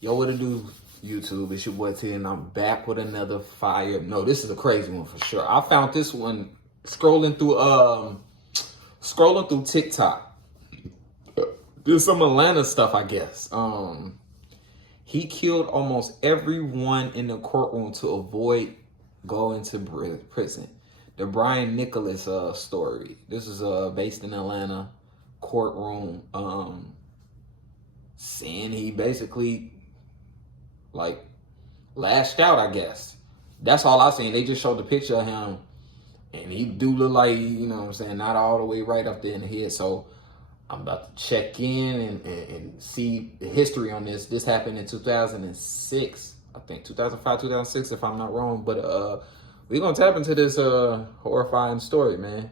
Yo, what it do, YouTube? It's your boy T, and I'm back with another fire. No, this is a crazy one for sure. I found this one scrolling through TikTok. There's some Atlanta stuff, I guess. He killed almost everyone in the courtroom to avoid going to prison. The Brian Nichols story. This is based in Atlanta. Courtroom. Saying he basically like lashed out, I guess. That's all I seen. They just showed the picture of him, and he do look like, you know what I'm saying, not all the way right up there in the head. So I'm about to check in and see the history on this. This happened in 2006, I think 2005, 2006, if I'm not wrong. But we're gonna tap into this horrifying story, man.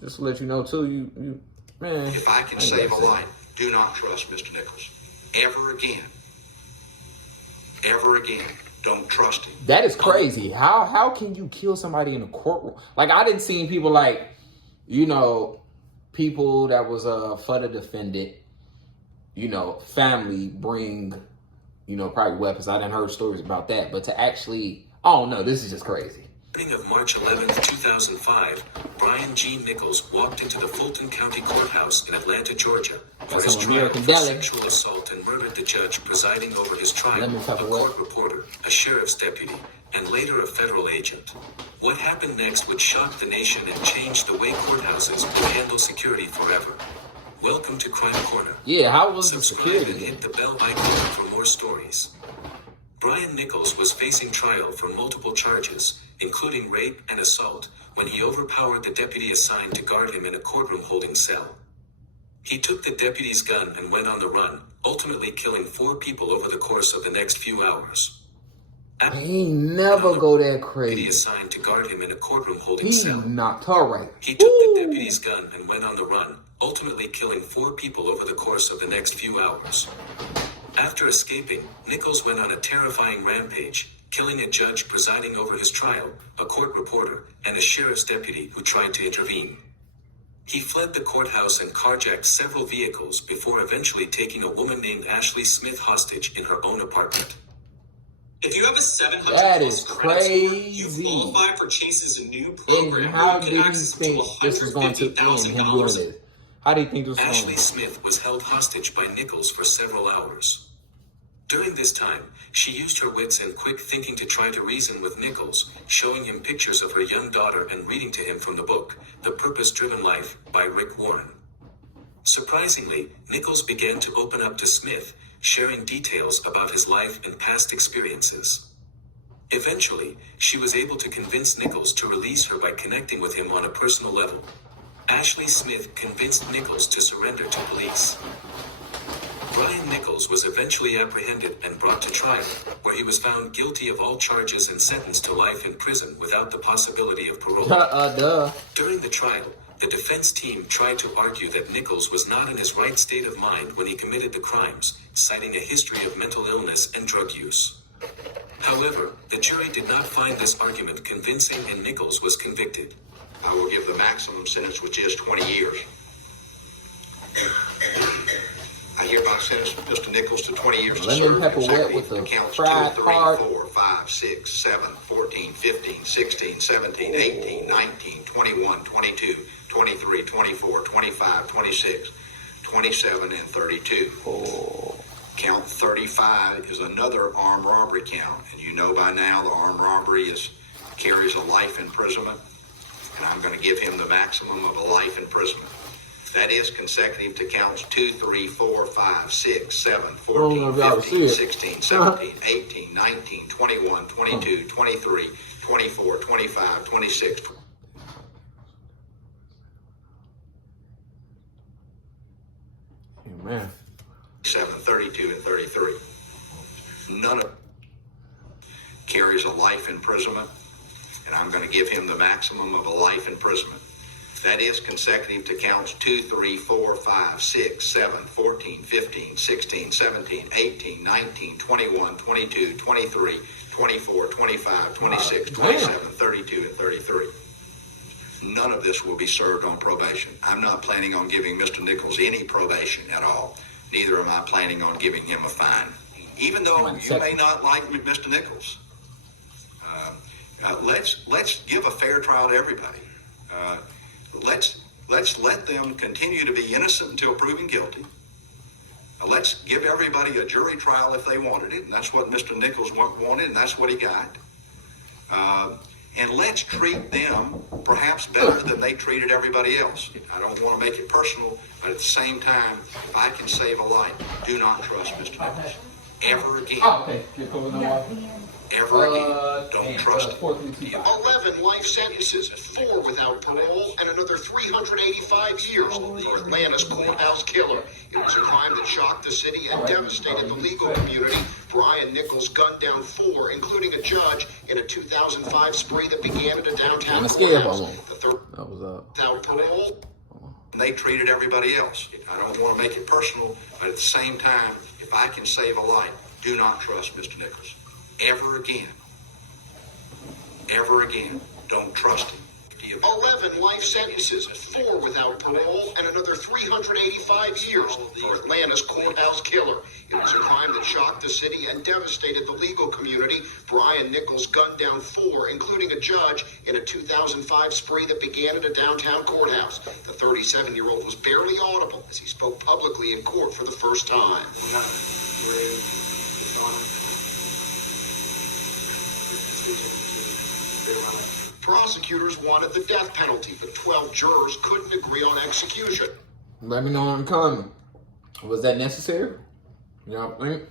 Just to let you know too, you man. If I can save a life, do not trust Mr. Nichols ever again. Ever again. Don't trust him. That is crazy. How can you kill somebody in a courtroom? Like, I didn't see people like, you know, people that was for the defendant, you know, family bring, you know, probably weapons. I didn't heard stories about that, but to actually, oh no, this is just crazy. Of March 11, 2005, Brian G. Nichols walked into the Fulton County Courthouse in Atlanta, Georgia, for his trial for sexual assault and murdered the judge presiding over his trial, a court reporter, a sheriff's deputy, and later a federal agent. What happened next would shock the nation and change the way courthouses will handle security forever. Welcome to Crime Corner. Yeah, how was the Subscribe security? and hit the bell icon for more stories. Brian Nichols was facing trial for multiple charges, including rape and assault, when he overpowered the deputy assigned to guard him in a courtroom holding cell. He took the deputy's gun and went on the run, ultimately killing 4 people over the course of the next few hours. He never go that crazy. Deputy assigned to guard him in a courtroom holding He cell. knocked her right. He took the deputy's gun and went on the run, ultimately killing 4 people over the course of the next few hours. After escaping, Nichols went on a terrifying rampage, killing a judge presiding over his trial, a court reporter, and a sheriff's deputy who tried to intervene. He fled the courthouse and carjacked several vehicles before eventually taking a woman named Ashley Smith hostage in her own apartment. If you have a 700 That plus is credit score, crazy. you qualify for Chase's new program. And how where you did can he access think this was going to end, him doing this? How do you think this was Ashley going? Smith was held hostage by Nichols for several hours. During this time, she used her wits and quick thinking to try to reason with Nichols, showing him pictures of her young daughter and reading to him from the book, The Purpose-Driven Life, by Rick Warren. Surprisingly, Nichols began to open up to Smith, sharing details about his life and past experiences. Eventually, she was able to convince Nichols to release her by connecting with him on a personal level. Ashley Smith convinced Nichols to surrender to police. Brian Nichols was eventually apprehended and brought to trial, where he was found guilty of all charges and sentenced to life in prison without the possibility of parole. During the trial, the defense team tried to argue that Nichols was not in his right state of mind when he committed the crimes, citing a history of mental illness and drug use. However, the jury did not find this argument convincing and Nichols was convicted. I will give the maximum sentence, which is 20 years. I hereby sentence Mr. Nichols to 20 years to serve consecutive counts 2, 3, 4, 5, 6, 7, 14, 15, 16, 17, 18, 19, 21, 22, 23, 24, 25, 26, 27, and 32. Count 35 is another armed robbery count, and you know by now the armed robbery carries a life imprisonment, and I'm going to give him the maximum of a life imprisonment. That is consecutive to counts 2, 3, 4, 5, 6, 7, 14, 15, 16, 17, 18, 19, 21, 22, 23, 24, 25, 26. Amen. 7, 32, and 33. None of carries a life imprisonment, and I'm going to give him the maximum of a life imprisonment. That is consecutive to counts 2, 3, 4, 5, 6, 7, 14, 15, 16, 17, 18, 19, 21, 22, 23, 24, 25, 26, 27, 32, and 33. None of this will be served on probation. I'm not planning on giving Mr. Nichols any probation at all. Neither am I planning on giving him a fine. even though Somebody you text may me. not like Mr. Nichols. Let's give a fair trial to everybody. Let's let them continue to be innocent until proven guilty. Let's give everybody a jury trial if they wanted it, and that's what Mr. Nichols wanted, and that's what he got. And let's treat them perhaps better than they treated everybody else. I don't want to make it personal, but at the same time, if I can save a life, do not trust Mr. Nichols. Ever again. Oh, okay. You're cool, no more? Ever again. Don't trust him. 11 life sentences, 4 without parole, and another 385 years for Atlanta's courthouse killer. It was a crime that shocked the city and devastated the legal community. Brian Nichols gunned down 4, including a judge, in a 2005 spree that began at a downtown I'm scared courthouse. of him. The third That was up. without parole. And they treated everybody else. I don't want to make it personal, but at the same time, if I can save a life, do not trust Mr. Nichols. Ever again. Ever again. Don't trust him. 11 life sentences, 4 without parole, and another 385 years for Atlanta's courthouse killer. It was a crime that shocked the city and devastated the legal community. Brian Nichols gunned down 4, including a judge, in a 2005 spree that began at a downtown courthouse. The 37-year-old was barely audible as he spoke publicly in court for the first time. Prosecutors wanted the death penalty, but 12 jurors couldn't agree on execution. Let me know in the comment. Was that necessary? Y'all think?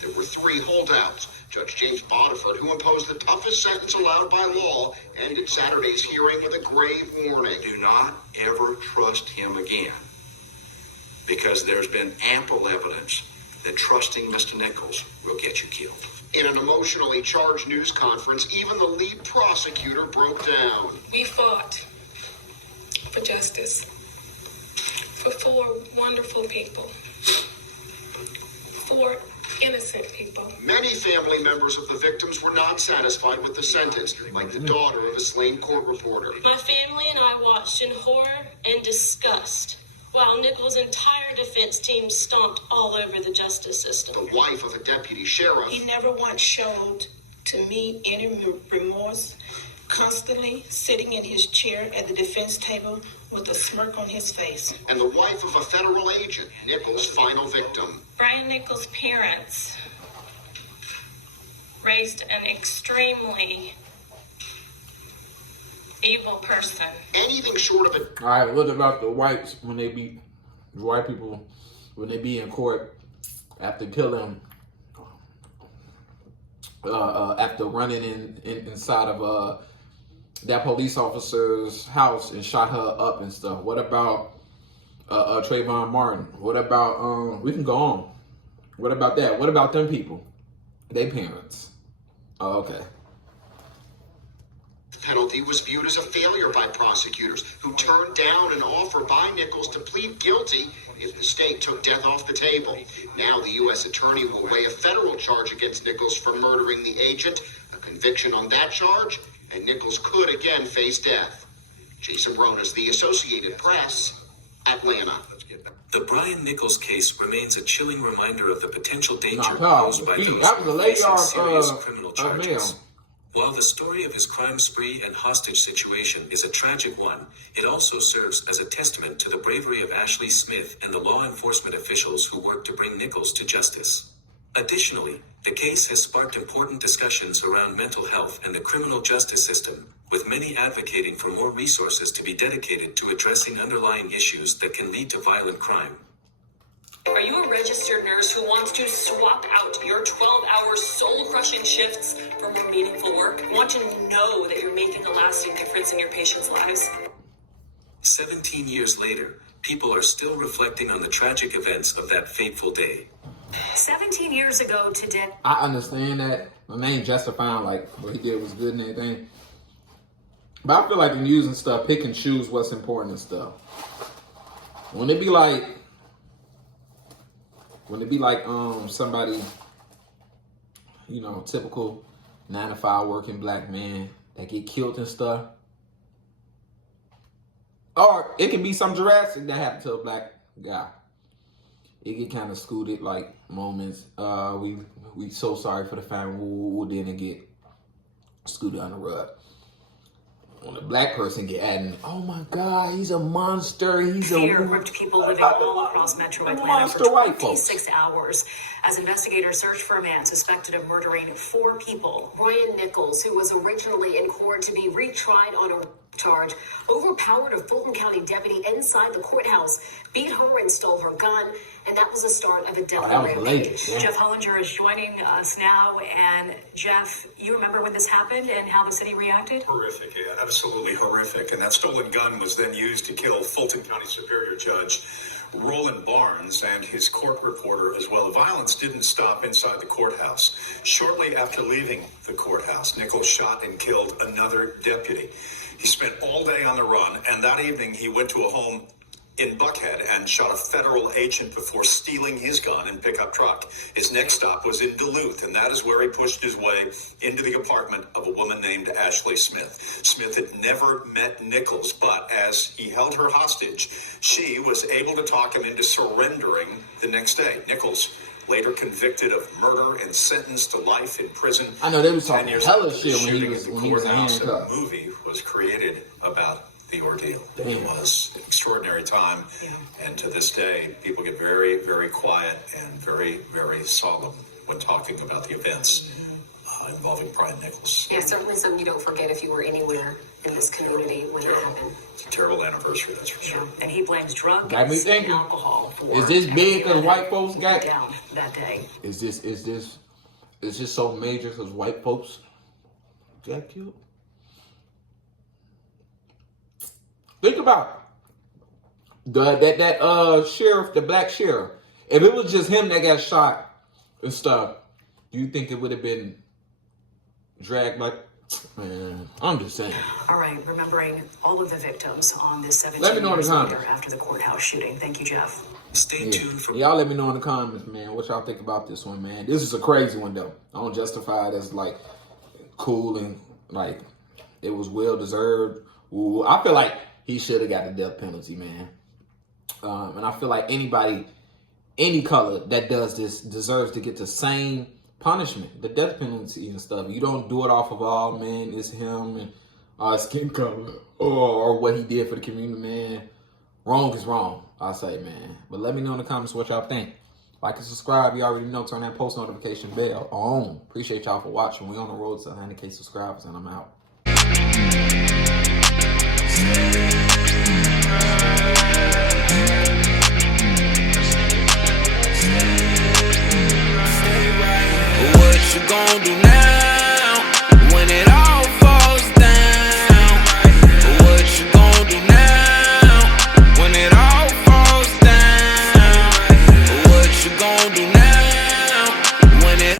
There were 3 holdouts. Judge James Boniford, who imposed the toughest sentence allowed by law, ended Saturday's hearing with a grave warning. Do not ever trust him again, because there's been ample evidence that trusting Mr. Nichols will get you killed. In an emotionally charged news conference, even the lead prosecutor broke down. We fought for justice for 4 wonderful people, 4 innocent people. Many family members of the victims were not satisfied with the sentence, like the daughter of a slain court reporter. My family and I watched in horror and disgust while Nichols' entire defense team stomped all over the justice system. The wife of a deputy sheriff. He never once showed to me any remorse, constantly sitting in his chair at the defense table with a smirk on his face. And the wife of a federal agent, Nichols' final victim. Brian Nichols' parents raised an extremely evil person. Anything short of a All right, what about the whites when they be, the white people, when they be in court after killing, after running inside of that police officer's house and shot her up and stuff? What about Trayvon Martin? What about, we can go on. What about that? What about them people? They parents. Oh, okay. penalty was viewed as a failure by prosecutors, who turned down an offer by Nichols to plead guilty if the state took death off the table. Now the U.S. attorney will weigh a federal charge against Nichols for murdering the agent, a conviction on that charge, and Nichols could again face death. Jason Bronas, The Associated Press, Atlanta. The Brian Nichols case remains a chilling reminder of the potential danger Nah, posed by those that was a lady facing serious or criminal a male. charges. While the story of his crime spree and hostage situation is a tragic one, it also serves as a testament to the bravery of Ashley Smith and the law enforcement officials who worked to bring Nichols to justice. Additionally, the case has sparked important discussions around mental health and the criminal justice system, with many advocating for more resources to be dedicated to addressing underlying issues that can lead to violent crime. Are you a registered nurse who wants to swap out your 12-hour soul-crushing shifts for more meaningful work? Want to know that you're making a lasting difference in your patients' lives? 17 years later, people are still reflecting on the tragic events of that fateful day. 17 years ago today. I understand that. I mean, justifying like what he did was good and everything. But I feel like in using stuff, pick and choose what's important and stuff. When it be like somebody, you know, typical 9-to-5 working black man that get killed and stuff. Or it can be some Jurassic that happened to a black guy. It get kind of scooted like moments. We so sorry for the family who didn't get scooted on the rug. When a black person get added, oh my God, he's a monster. He's Fear a gripped people living all across Metro Atlanta for 26 hours as investigators searched for a man suspected of murdering 4 people. Brian Nichols, who was originally in court to be retried on a charge, overpowered a Fulton County deputy inside the courthouse, beat her and stole her gun, and that was the start of a deadly rampage. Yeah. Jeff Hollinger is joining us now. And Jeff, you remember when this happened and how the city reacted? Horrific, yeah, absolutely horrific. And that stolen gun was then used to kill Fulton County Superior Judge Roland Barnes and his court reporter as well. The violence didn't stop inside the courthouse. Shortly after leaving the courthouse, Nichols shot and killed another deputy. He spent all day on the run, and that evening he went to a home in Buckhead and shot a federal agent before stealing his gun and pickup truck. His next stop was in Duluth, and that is where he pushed his way into the apartment of a woman named Ashley Smith. Smith had never met Nichols, but as he held her hostage, she was able to talk him into surrendering the next day. Nichols, later convicted of murder and sentenced to life in prison. I know they was talking 10 years hella after the shit when he shooting was at the in courthouse, and handcuffs. a movie was created about the ordeal. Damn. It was an extraordinary time, and to this day, people get very, very quiet and very, very solemn when talking about the events involving Brian Nichols. Yeah, certainly something you don't forget if you were anywhere in this community when it happened. It's a terrible anniversary, that's for sure. And he blames drugs Got me and thinking. alcohol for Is this big because white folks got? down that day. Is this so major because white folks got killed? Think about it. That sheriff, the black sheriff. If it was just him that got shot and stuff, do you think it would have been dragged like? Man, I'm just saying. All right, remembering all of the victims on this 17 Let me know in the years comments. later after the courthouse shooting. Thank you, Jeff. Stay tuned for Y'all let me know in the comments, man, what y'all think about this one, man. This is a crazy one, though. I don't justify it as, like, cool and, like, it was well-deserved. Ooh, I feel like he should have got the death penalty, man. And I feel like anybody, any color that does this deserves to get the same punishment, the death penalty and stuff. You don't do it off of, oh, man, it's him and skin color or what he did for the community, man. Wrong is wrong, I say, man. But let me know in the comments what y'all think. Like and subscribe. You already know. Turn that post notification bell on. Appreciate y'all for watching. We on the road to 100K subscribers, and I'm out.